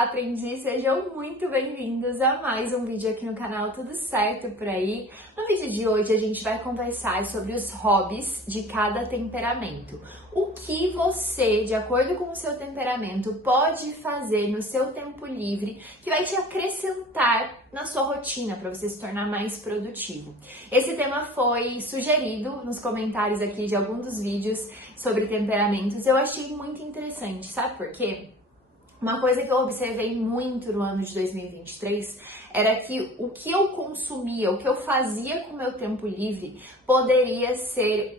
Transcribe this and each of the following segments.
Olá, aprendiz! Sejam muito bem-vindos a mais um vídeo aqui no canal Tudo Certo Por Aí. No vídeo de hoje a gente vai conversar sobre os hobbies de cada temperamento. O que você, de acordo com o seu temperamento, pode fazer no seu tempo livre que vai te acrescentar na sua rotina para você se tornar mais produtivo. Esse tema foi sugerido nos comentários aqui de alguns dos vídeos sobre temperamentos. Eu achei muito interessante, sabe por quê? Uma coisa que eu observei muito no ano de 2023 era que o que eu consumia, o que eu fazia com o meu tempo livre poderia ser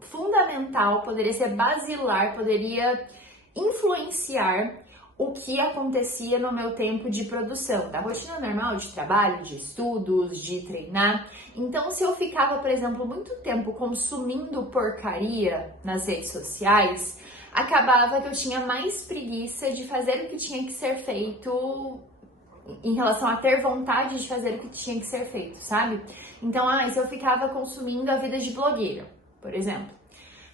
fundamental, poderia ser basilar, poderia influenciar o que acontecia no meu tempo de produção, da rotina normal de trabalho, de estudos, de treinar. Então, se eu ficava, por exemplo, muito tempo consumindo porcaria nas redes sociais, acabava que eu tinha mais preguiça de fazer o que tinha que ser feito em relação a ter vontade de fazer o que tinha que ser feito, sabe? Então, se eu ficava consumindo a vida de blogueira, por exemplo,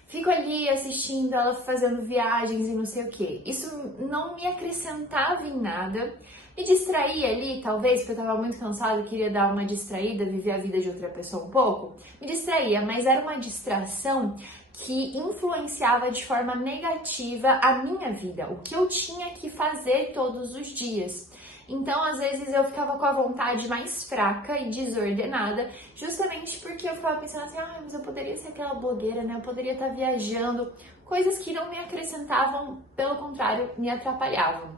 fico ali assistindo ela fazendo viagens e não sei o que. Isso não me acrescentava em nada. Me distraía ali, talvez, porque eu tava muito cansada e queria dar uma distraída, viver a vida de outra pessoa um pouco. Me distraía, mas era uma distração que influenciava de forma negativa a minha vida, o que eu tinha que fazer todos os dias. Então, às vezes, eu ficava com a vontade mais fraca e desordenada, justamente porque eu ficava pensando assim, mas eu poderia ser aquela blogueira, né? Eu poderia estar viajando, coisas que não me acrescentavam, pelo contrário, me atrapalhavam.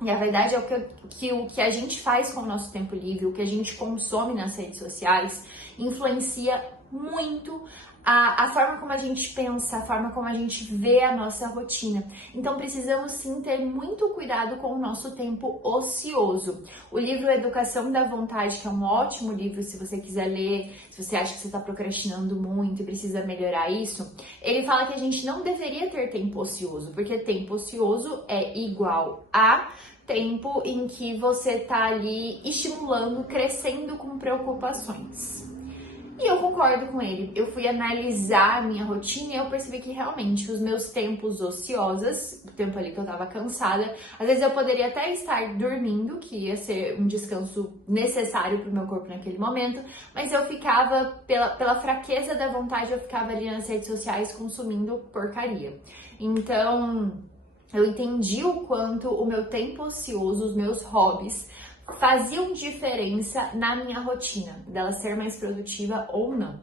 E a verdade é o que a gente faz com o nosso tempo livre, o que a gente consome nas redes sociais, influencia muito a forma como a gente pensa, a forma como a gente vê a nossa rotina. Então precisamos sim ter muito cuidado com o nosso tempo ocioso. O livro Educação da Vontade, que é um ótimo livro se você quiser ler, se você acha que você está procrastinando muito e precisa melhorar isso, ele fala que a gente não deveria ter tempo ocioso, porque tempo ocioso é igual a tempo em que você tá ali estimulando, crescendo com preocupações. E eu concordo com ele. Eu fui analisar a minha rotina e eu percebi que realmente os meus tempos ociosos, o tempo ali que eu tava cansada, às vezes eu poderia até estar dormindo, que ia ser um descanso necessário pro meu corpo naquele momento, mas eu ficava, pela fraqueza da vontade, eu ficava ali nas redes sociais consumindo porcaria. Então, eu entendi o quanto o meu tempo ocioso, os meus hobbies, faziam diferença na minha rotina, dela ser mais produtiva ou não.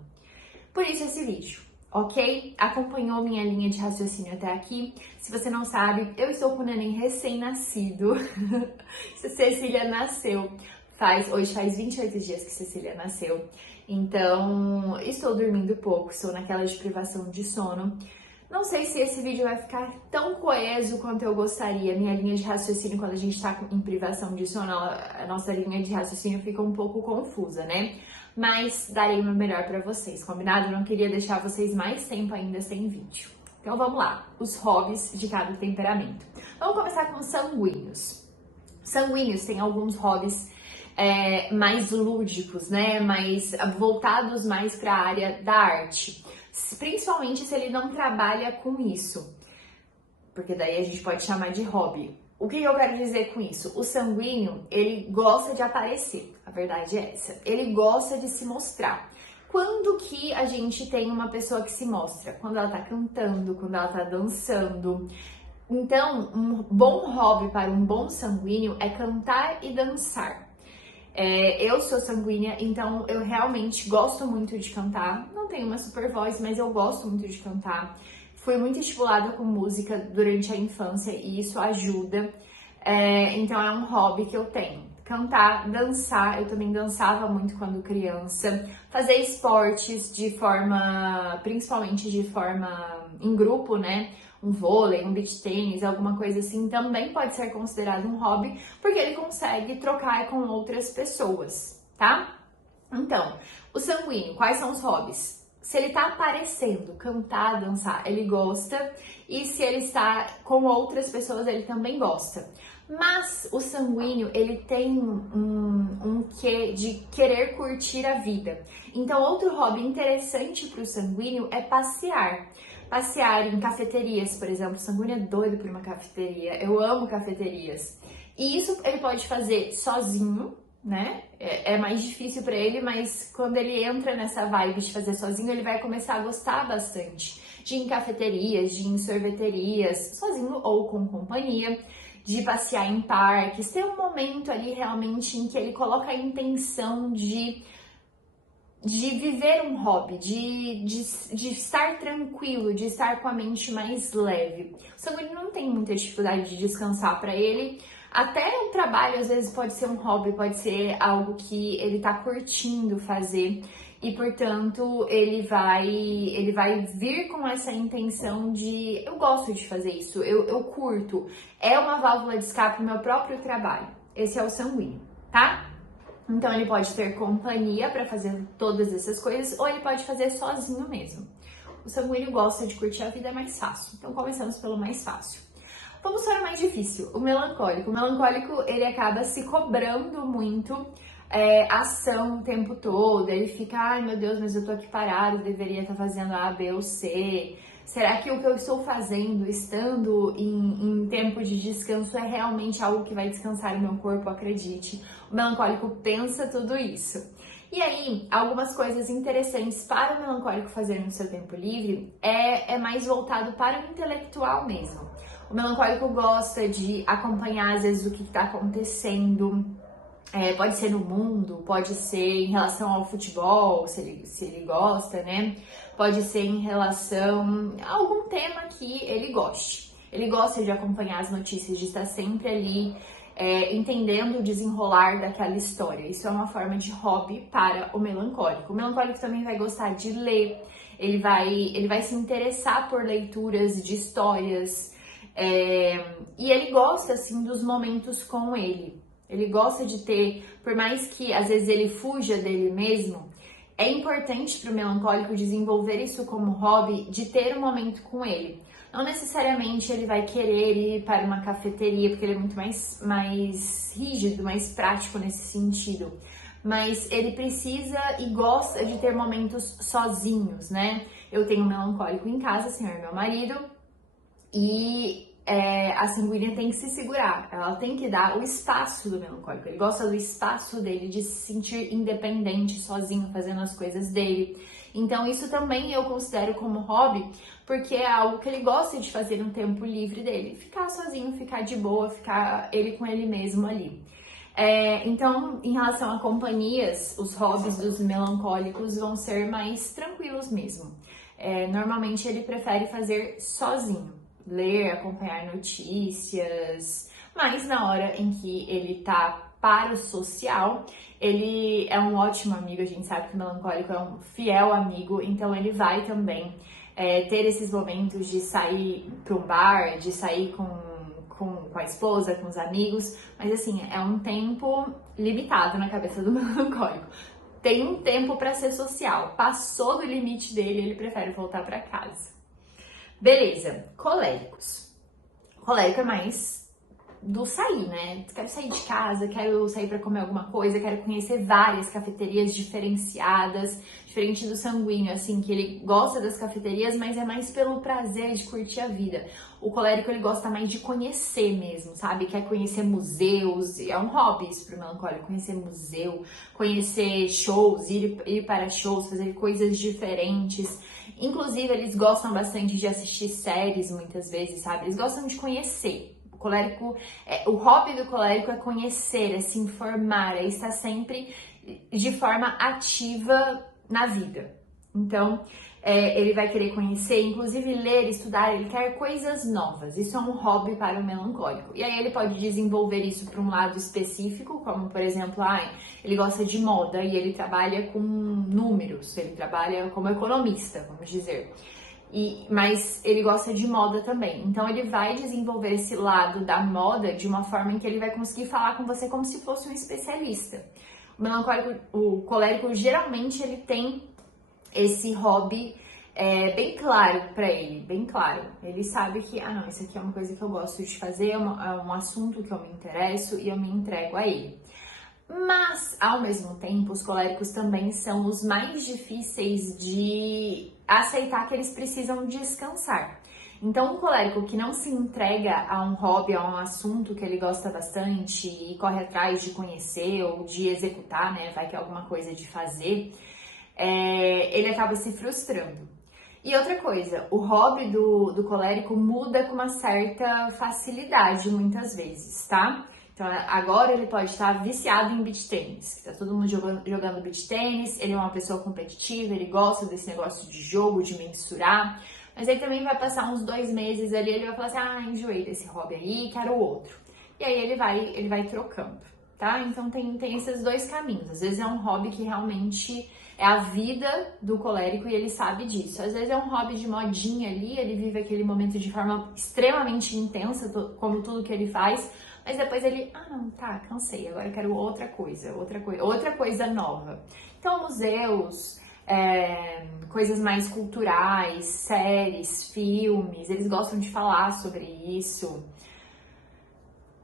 Por isso esse vídeo, ok? Acompanhou minha linha de raciocínio até aqui? Se você não sabe, eu estou com um neném recém-nascido. Cecília nasceu, hoje faz 28 dias que Cecília nasceu. Então, estou dormindo pouco, estou naquela de privação de sono. Não sei se esse vídeo vai ficar tão coeso quanto eu gostaria. Minha linha de raciocínio, quando a gente tá em privação de sono, a nossa linha de raciocínio fica um pouco confusa, né? Mas darei o meu melhor pra vocês, combinado? Eu não queria deixar vocês mais tempo ainda sem vídeo. Então vamos lá, os hobbies de cada temperamento. Vamos começar com os sanguíneos. Sanguíneos têm alguns hobbies mais lúdicos, né? Mais voltados mais para a área da arte. Principalmente se ele não trabalha com isso, porque daí a gente pode chamar de hobby. O que eu quero dizer com isso? O sanguíneo, ele gosta de aparecer, a verdade é essa. Ele gosta de se mostrar. Quando que a gente tem uma pessoa que se mostra? Quando ela tá cantando, quando ela tá dançando. Então, um bom hobby para um bom sanguíneo é cantar e dançar. Eu sou sanguínea, então eu realmente gosto muito de cantar. Não tenho uma super voz, mas eu gosto muito de cantar. Fui muito estimulada com música durante a infância e isso ajuda. Então é um hobby que eu tenho. Cantar, dançar, eu também dançava muito quando criança. Fazer esportes principalmente de forma em grupo, né? Um vôlei, um beach tênis, alguma coisa assim, também pode ser considerado um hobby, porque ele consegue trocar com outras pessoas, tá? Então, o sanguíneo, quais são os hobbies? Se ele tá aparecendo, cantar, dançar, ele gosta, e se ele está com outras pessoas, ele também gosta. Mas o sanguíneo, ele tem um quê de querer curtir a vida. Então, outro hobby interessante para o sanguíneo é passear. passear em cafeterias, por exemplo. O sanguíneo é doido por uma cafeteria, eu amo cafeterias. E isso ele pode fazer sozinho, né? É mais difícil para ele, mas quando ele entra nessa vibe de fazer sozinho, ele vai começar a gostar bastante de ir em cafeterias, de ir em sorveterias, sozinho ou com companhia, de passear em parques, ter um momento ali realmente em que ele coloca a intenção de viver um hobby, de estar tranquilo, de estar com a mente mais leve. O sanguíneo não tem muita dificuldade de descansar para ele. Até o trabalho às vezes pode ser um hobby, pode ser algo que ele tá curtindo fazer e, portanto, ele vai vir com essa intenção de eu gosto de fazer isso, eu curto. É uma válvula de escape do meu próprio trabalho. Esse é o sanguíneo, tá? Então ele pode ter companhia para fazer todas essas coisas ou ele pode fazer sozinho mesmo. O sanguíneo gosta de curtir a vida mais fácil. Então começamos pelo mais fácil. Vamos para o mais difícil, o melancólico. O melancólico, ele acaba se cobrando muito ação o tempo todo. Ele fica, ai meu Deus, mas eu tô aqui parado, deveria estar fazendo A, B ou C. Será que o que eu estou fazendo, estando em tempo de descanso, é realmente algo que vai descansar o meu corpo? Acredite. O melancólico pensa tudo isso. E aí, algumas coisas interessantes para o melancólico fazer no seu tempo livre é mais voltado para o intelectual mesmo. O melancólico gosta de acompanhar, às vezes, o que está acontecendo. Pode ser no mundo, pode ser em relação ao futebol, se ele gosta, né? Pode ser em relação a algum tema que ele goste. Ele gosta de acompanhar as notícias, de estar sempre ali entendendo o desenrolar daquela história. Isso é uma forma de hobby para o melancólico. O melancólico também vai gostar de ler, ele vai se interessar por leituras de histórias, e ele gosta, assim, dos momentos com ele. Ele gosta de ter, por mais que às vezes ele fuja dele mesmo, é importante para o melancólico desenvolver isso como hobby, de ter um momento com ele. Não necessariamente ele vai querer ir para uma cafeteria, porque ele é muito mais rígido, mais prático nesse sentido. Mas ele precisa e gosta de ter momentos sozinhos, né? Eu tenho um melancólico em casa, senhor, meu marido, e a sanguínea tem que se segurar, ela tem que dar o espaço do melancólico. Ele gosta do espaço dele, de se sentir independente, sozinho, fazendo as coisas dele. Então isso também eu considero como hobby, porque é algo que ele gosta de fazer no tempo livre dele. Ficar sozinho, ficar de boa, ficar ele com ele mesmo ali. Então, em relação a companhias, os hobbies dos melancólicos vão ser mais tranquilos mesmo. Normalmente ele prefere fazer sozinho. Ler, acompanhar notícias, mas na hora em que ele tá para o social, ele é um ótimo amigo. A gente sabe que o melancólico é um fiel amigo, então ele vai também ter esses momentos de sair para um bar, de sair com a esposa, com os amigos, mas assim, é um tempo limitado na cabeça do melancólico. Tem um tempo para ser social, passou do limite dele, ele prefere voltar para casa. Beleza, coléricos. Colérico é mais do sair, né? Quero sair de casa, quero sair para comer alguma coisa, quero conhecer várias cafeterias diferenciadas, diferente do sanguíneo, assim, que ele gosta das cafeterias, mas é mais pelo prazer de curtir a vida. O colérico, ele gosta mais de conhecer mesmo, sabe? Quer conhecer museus, é um hobby isso pro melancólico, conhecer museu, conhecer shows, ir para shows, fazer coisas diferentes. Inclusive, eles gostam bastante de assistir séries, muitas vezes, sabe? Eles gostam de conhecer. O hobby do colérico é conhecer, é se informar, é estar sempre de forma ativa na vida. Então, ele vai querer conhecer, inclusive ler, estudar, ele quer coisas novas. Isso é um hobby para o melancólico. E aí ele pode desenvolver isso para um lado específico, como por exemplo, ele gosta de moda e ele trabalha com números, ele trabalha como economista, vamos dizer. Mas ele gosta de moda também. Então ele vai desenvolver esse lado da moda de uma forma em que ele vai conseguir falar com você como se fosse um especialista. O melancólico, o colérico, geralmente ele tem esse hobby bem claro para ele, bem claro. Ele sabe que, não, isso aqui é uma coisa que eu gosto de fazer, é um assunto que eu me interesso e eu me entrego a ele. Mas, ao mesmo tempo, os coléricos também são os mais difíceis de aceitar que eles precisam descansar. Então, um colérico que não se entrega a um hobby, a um assunto que ele gosta bastante e corre atrás de conhecer ou de executar, né? Vai que é alguma coisa de fazer, ele acaba se frustrando. E outra coisa, o hobby do colérico muda com uma certa facilidade muitas vezes, tá? Então agora ele pode estar viciado em beach tênis, tá todo mundo jogando beach tênis, ele é uma pessoa competitiva, ele gosta desse negócio de jogo, de mensurar, mas aí também vai passar uns 2 meses ali, ele vai falar assim, enjoei desse hobby aí, quero outro. E aí ele vai trocando, tá? Então tem esses 2 caminhos, às vezes é um hobby que realmente é a vida do colérico e ele sabe disso. Às vezes é um hobby de modinha ali, ele vive aquele momento de forma extremamente intensa, como tudo que ele faz, mas depois ele, não, tá, cansei, agora eu quero outra coisa nova. Então, museus, coisas mais culturais, séries, filmes, eles gostam de falar sobre isso.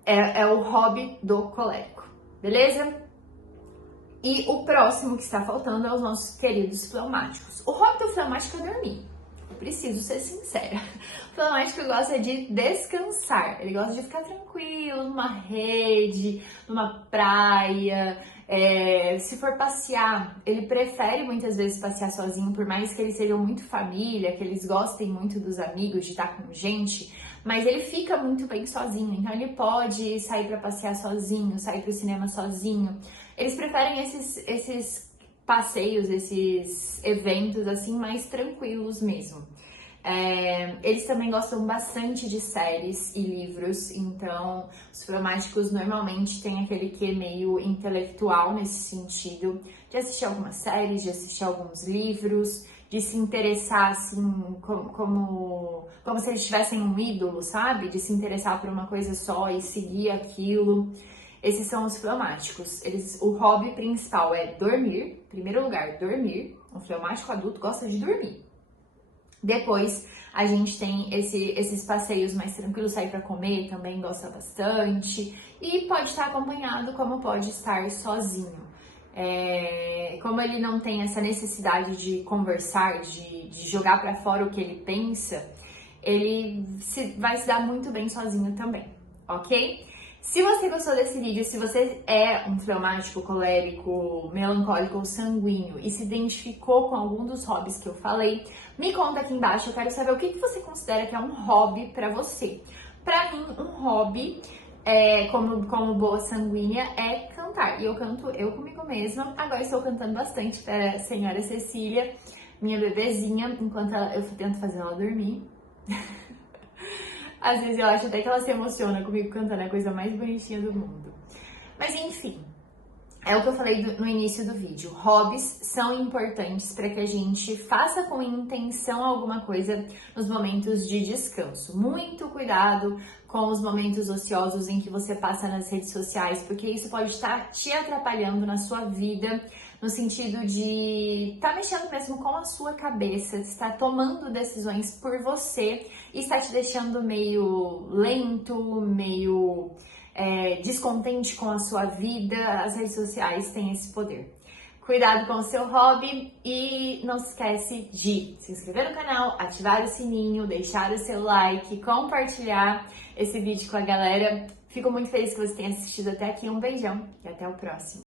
É o hobby do colérico, beleza? E o próximo que está faltando é os nossos queridos fleumáticos. O hobby do fleumático é dormir. Eu preciso ser sincera. O fleumático gosta de descansar. Ele gosta de ficar tranquilo, numa rede, numa praia. Se for passear, ele prefere muitas vezes passear sozinho, por mais que eles sejam muito família, que eles gostem muito dos amigos, de estar com gente, mas ele fica muito bem sozinho, então ele pode sair para passear sozinho, sair para o cinema sozinho. Eles preferem esses passeios, esses eventos assim mais tranquilos mesmo. Eles também gostam bastante de séries e livros, então os fleumáticos normalmente têm aquele quê meio intelectual nesse sentido, de assistir algumas séries, de assistir alguns livros, de se interessar assim como se eles tivessem um ídolo, sabe? De se interessar por uma coisa só e seguir aquilo. Esses são os fleumáticos. O hobby principal é dormir, em primeiro lugar, dormir. Um fleumático adulto gosta de dormir. Depois, a gente tem esses passeios mais tranquilos, sair para comer, também gosta bastante. E pode estar acompanhado, como pode estar sozinho. Como ele não tem essa necessidade de conversar, de jogar para fora o que ele pensa, ele vai se dar muito bem sozinho também, ok? Se você gostou desse vídeo, se você é um fleumático, colérico, melancólico ou sanguíneo e se identificou com algum dos hobbies que eu falei, me conta aqui embaixo, eu quero saber o que você considera que é um hobby pra você. Pra mim, um hobby, como boa sanguínea, é cantar. E eu canto eu comigo mesma, agora estou cantando bastante para a senhora Cecília, minha bebezinha, enquanto eu tento fazer ela dormir. Às vezes eu acho até que ela se emociona comigo cantando, é a coisa mais bonitinha do mundo. Mas enfim, é o que eu falei no início do vídeo. Hobbies são importantes para que a gente faça com intenção alguma coisa nos momentos de descanso. Muito cuidado com os momentos ociosos em que você passa nas redes sociais, porque isso pode estar te atrapalhando na sua vida, no sentido de estar mexendo mesmo com a sua cabeça, estar tomando decisões por você e está te deixando meio lento, meio descontente com a sua vida. As redes sociais têm esse poder. Cuidado com o seu hobby e não se esquece de se inscrever no canal, ativar o sininho, deixar o seu like, compartilhar esse vídeo com a galera. Fico muito feliz que você tenha assistido até aqui. Um beijão e até o próximo.